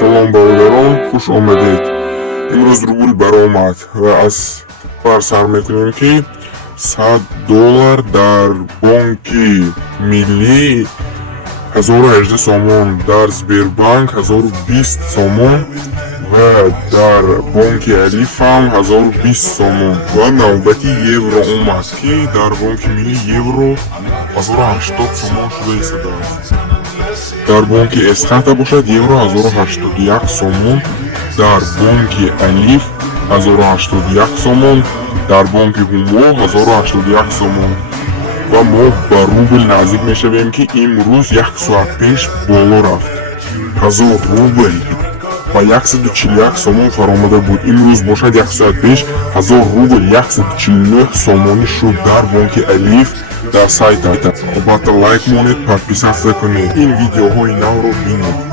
Салом бародарон, хуш омадед. Имрӯз рубл баромад ва аз сар мекунем ки $100 дар бонки миллӣ 1018 сомон, дар Сбербанк 1020 сомон ва дар бонки Алифам 1020 сомон. Ва навбати евро омад ки дар бонки миллӣ евро 1080 сомон шуда истодааст. Дар бонки Эсхата бошад евро 1081 сомон, дар бонки Алиф 1081 сомон, дар бонки Ҳумо 1081 сомон. ва мо ба рубл наздик мешавем ки имрӯз 1 соат пеш боло рафт. 1000 рубл ба 141 сомон фаромада буд. Имрӯз бошад 1 соат пеш 1000 рубл 149 сомонӣ шуд дар бонки Алиф дар сайт. Албатта лайк монед, подписатсия кунед. Ин видеоҳои навро бинед.